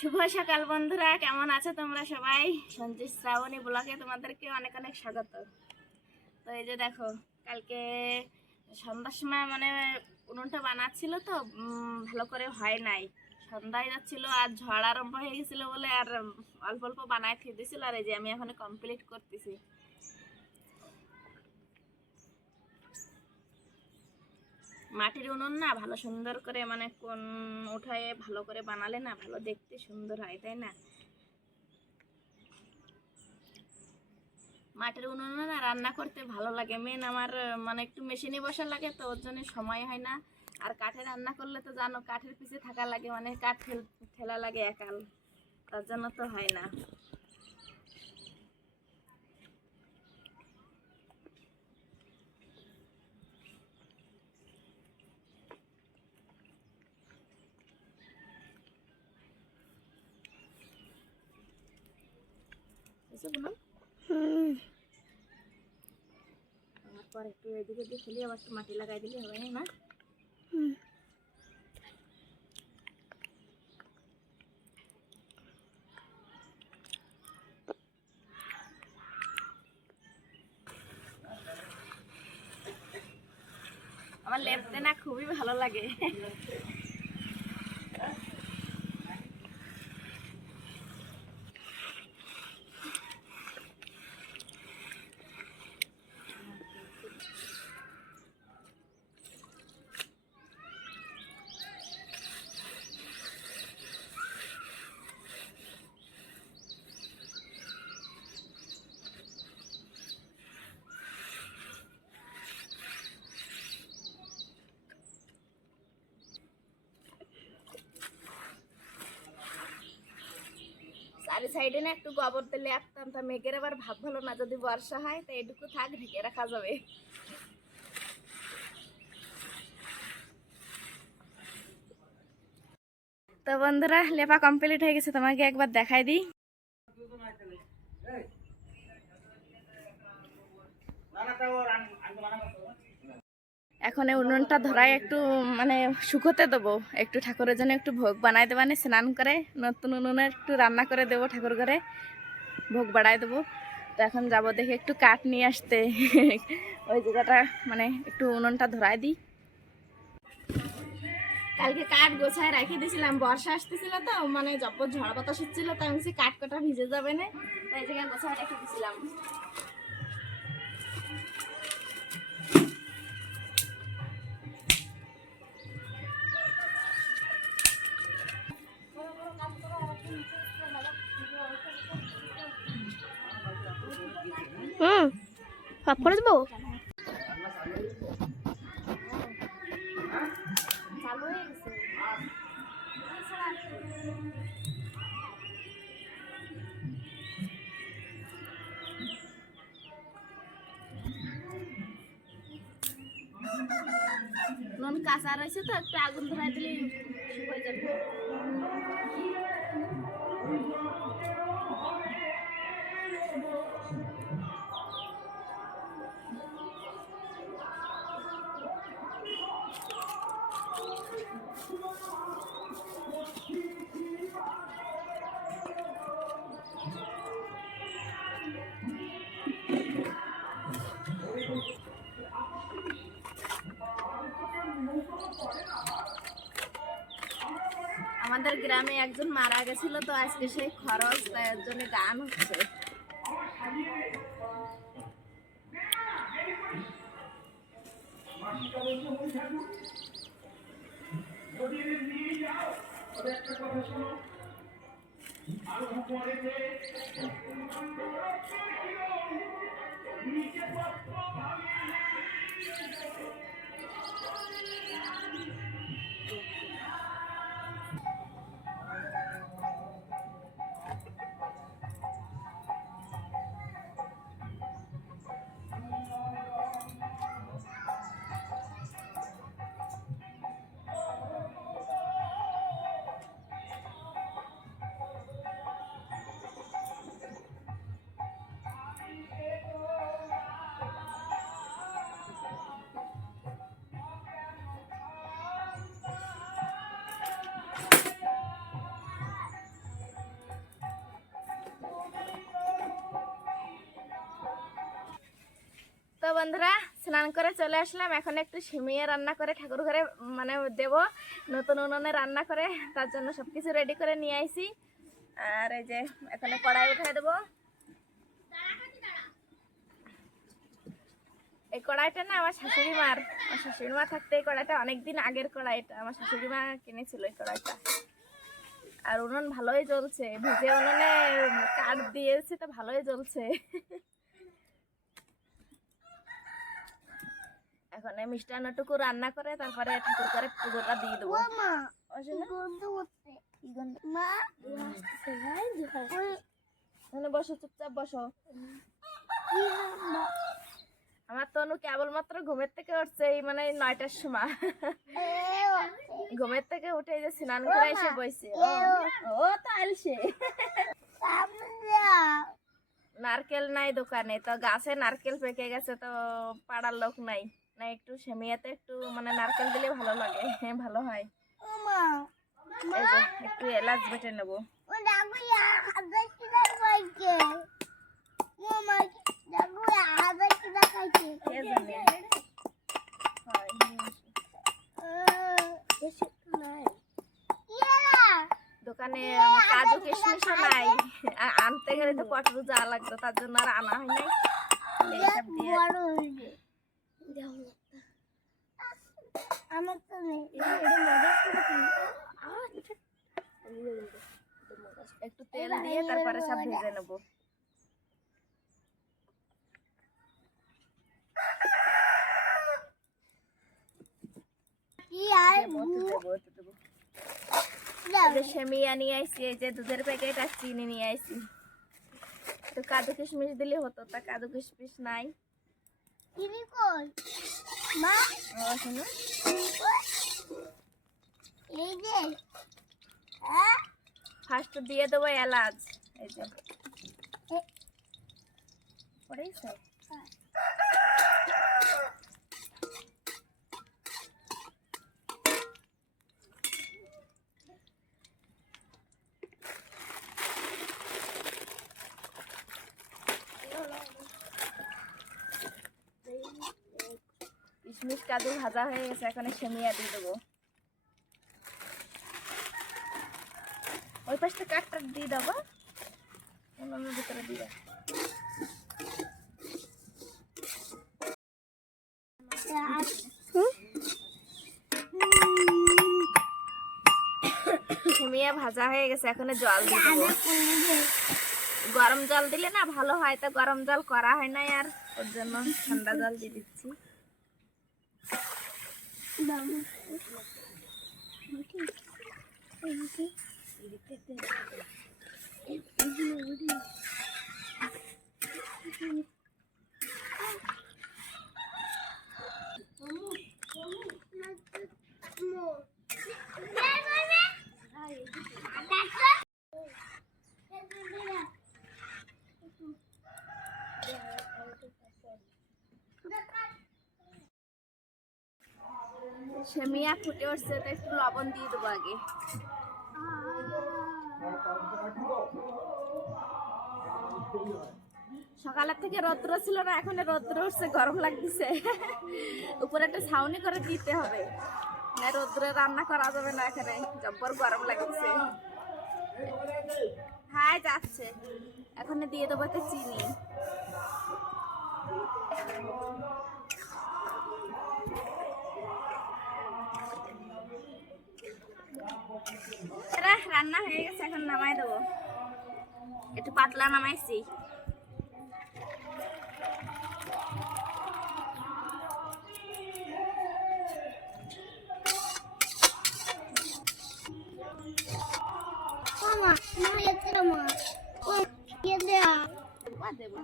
শুভ সকাল বন্ধুরা, কেমন আছো তোমরা সবাই? সঞ্জিত শ্রাবণী ব্লকে তোমাদেরকে অনেক অনেক স্বাগত। তো এই যে দেখো, কালকে সন্ধ্যার সময় মানে উনুনটা বানাচ্ছিল তো ভালো করে হয় নাই। সন্ধ্যায় যাচ্ছিল আর ঝড় আরম্ভ হয়ে গেছিল বলে আর অল্প অল্প বানায় খেয়ে দিয়েছিল আর এই যে আমি এখন কমপ্লিট করতেছি। মাটির উনুন না ভালো সুন্দর করে মানে কোন উঠায়ে ভালো করে বানালে না ভালো দেখতে সুন্দর হয়, তাই না? মাটির উনুনে না রান্না করতে ভালো লাগে। মেন আমার মানে একটু মেশিনে বসা লাগে তো ওর জন্য সময় হয় না। আর কাঠে রান্না করলে তো জানো, কাঠের পিছে থাকা লাগে মানে কাঠ ঠেল লাগে একাল। তার জন্য তো হয় না। বুঝছ একটু এদিকে দিয়ে আবার একটু মাটি লাগাই দিলে, হবে আমার লেপতে না খুবই ভালো লাগে। সাইডে না একটু গোবর দিলে একটাম তা মেঘের আবার ভাব ভালো না, যদি বর্ষা হয়, তো এটুকু থাক ঢেকে রাখা যাবে। তো বন্ধুরা, লেপা কমপ্লিট হয়ে গেছে, তোমাকে একবার দেখাই দিই। এখন এই উনুনটা ধরাই একটু মানে শুকোতে দেবো। একটু ঠাকুরের জন্য একটু ভোগ বানাই দেবানে স্নান করে, নতুন উনুনে একটু রান্না করে দেবো ঠাকুর ঘরে, ভোগ বাড়াই দেবো। তো এখন যাব দেখে একটু কাঠ নিয়ে আসতে। ওই জায়গাটা মানে একটু উনুনটা ধরাই দিই। কালকে কাঠ গোছায় রেখে দিয়েছিলাম, বর্ষা আসতেছিল তো মানে জব্বর ঝড় বাতাস হচ্ছিল তাই আমি কাঠ কটা ভিজে যাবে না, তাই জায়গায় গোছায় রেখে দিয়েছিলাম। সব করে দেবো? হয়ে কাঁচা রয়েছে তো একটু আগুন ধরাই দিলে শুকিয়ে যাবে। আমাদের গ্রামে একজন মারা গেছিল তো আজকে সেই খরচ তার জন্য গান হচ্ছে। আর Thank you. বন্ধুরা, স্নান করে চলে আসলাম। এখন একটু সিমিয়ে রান্না করে ঠাকুর ঘরে মানে দেব। নতুন উনুনে রান্না করে, তার জন্য সব কিছু রেডি করে নিয়ে আইছি। আর এই যে, এখানে কড়াই উঠাই দেবো। এই কড়াইটা না আমার শাশুড়ি মার। আমার শাশুড়ি মা থাকতে এই কড়াইটা অনেকদিন আগের কড়াইটা। আমার শাশুড়ি মা কিনেছিল এই কড়াইটা। আর উনুন ভালোই জ্বলছে। ভিজে উনুনে কাঠ দিয়েছে তো ভালোই জ্বলছে। এখন এই মিষ্টান্নটুকু রান্না করে তারপরে ঠাকুর করে পুজোটা দিয়ে দেবো। বসো চুপচাপ বসো। আমার তনু কেবলমাত্র ঘুমের থেকে উঠছে এই মানে নয়টার সময়। ঘুমের থেকে উঠে যে স্নান করে এসে বইছে। ও- ও তো আলসে নারকেল নাই দোকানে তো গাছে নারকেল পেকে গেছে তো পাড়ার লোক নাই। না একটু সেমিয়াতে একটু মানে নারকেল দিলে ভালো লাগে হ্যাঁ ভালো হয়। একটু এলাচ বেটে নেব। হয়। দোকানে কাজু কিশমিশও নাই। আনতে গেলে তো কটরু যা লাগতো তার জন্য আর আনা হয় নাই। একটু তেল দিয়ে তারপরে সব ভেজে নেব। নিয়ে আইছি, এই যে দুধের প্যাকেট আর চিনি নিয়ে আইছি। তো কাজু কিশমিশ দিলে হতো, তা কাজু কিশমিশ নাই। চিনি কই মা ও শোনো চিনি কই? এই যে হ্যাঁ ফার্স্ট দিয়ে দেবো এলাচ এই যে এ- পড়েইছে কিশমিশ কাজু ভাজা হয়ে গেছে, এখন সেমিয়া দিয়ে দেবো। ওই পাশটা কাঠটা দিয়ে দেবো উনুনের ভিতরে দিয়ে ভাজা হয়ে গেছে এখন জল দিয়ে দেবো। গরম জল দিলে না ভালো হয়, তো গরম জল করা হয় না আর, ওর জন্য ঠান্ডা জল দিয়ে দিচ্ছি। Ben More. সেমিয়া ফুটে উঠছে তো একটু লবণ দিয়ে দেবো আগে। সকালের থেকে রৌদ্র ছিল না এখন রৌদ্র উঠছে, গরম লাগতেছে। উপরে একটা ছাউনি করে দিতে হবে। না, রৌদ্রে রান্না করা যাবে না এখানে, জব্বর গরম লাগতেছে। হ্যাঁ যাচ্ছে। এখন দিয়ে দেবো একটা চিনি। রান্না হয়ে গেছে এখন নামাই দেবো একটু পাতলা নামাইছি দেবো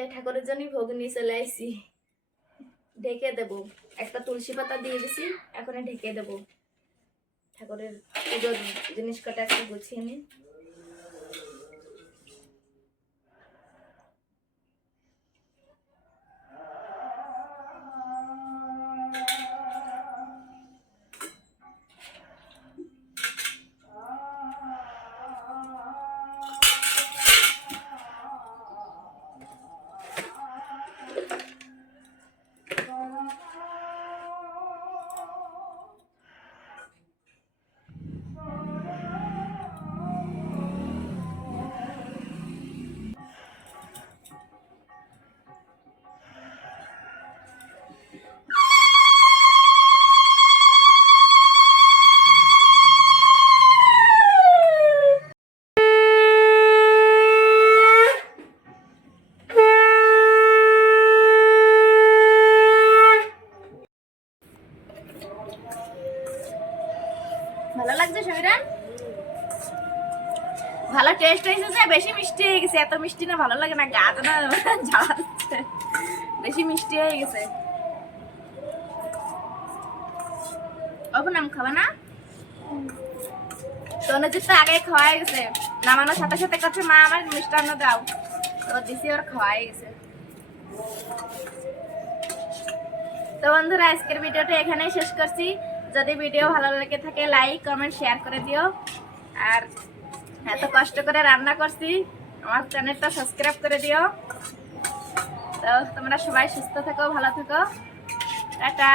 যে ঠাকুরের জন্যই ভোগ নিয়ে চলে আইসি ঢেকে দেব। একটা তুলসী পাতা দিয়ে দিছি, এখন ঢেকে দেব। ঠাকুরের পুজোর জিনিস কটা একটু গুছিয়ে নিই। লাগছে সমীরন ভালো টেস্ট হয়েছে যে, বেশি মিষ্টি হয়ে গেছে। এত মিষ্টি না, ভালো লাগে না। না বেশি মিষ্টি হয়ে গেছে। আগে খাওয়াই গেছে। নামানোর সাথে সাথে মা, আমার মিষ্টান্ন দাও। তো ওর খাওয়াই গেছে। তো বন্ধুরা, আজকের ভিডিওটা এখানেই শেষ করছি। যদি ভিডিও ভালো লেগে থাকে লাইক কমেন্ট শেয়ার করে দিও। আর এত কষ্ট করে রান্না করছি, আমার চ্যানেলটা সাবস্ক্রাইব করে দিও। তো তোমরা সবাই সুস্থ থাকো, ভালো থাকো। টাটা।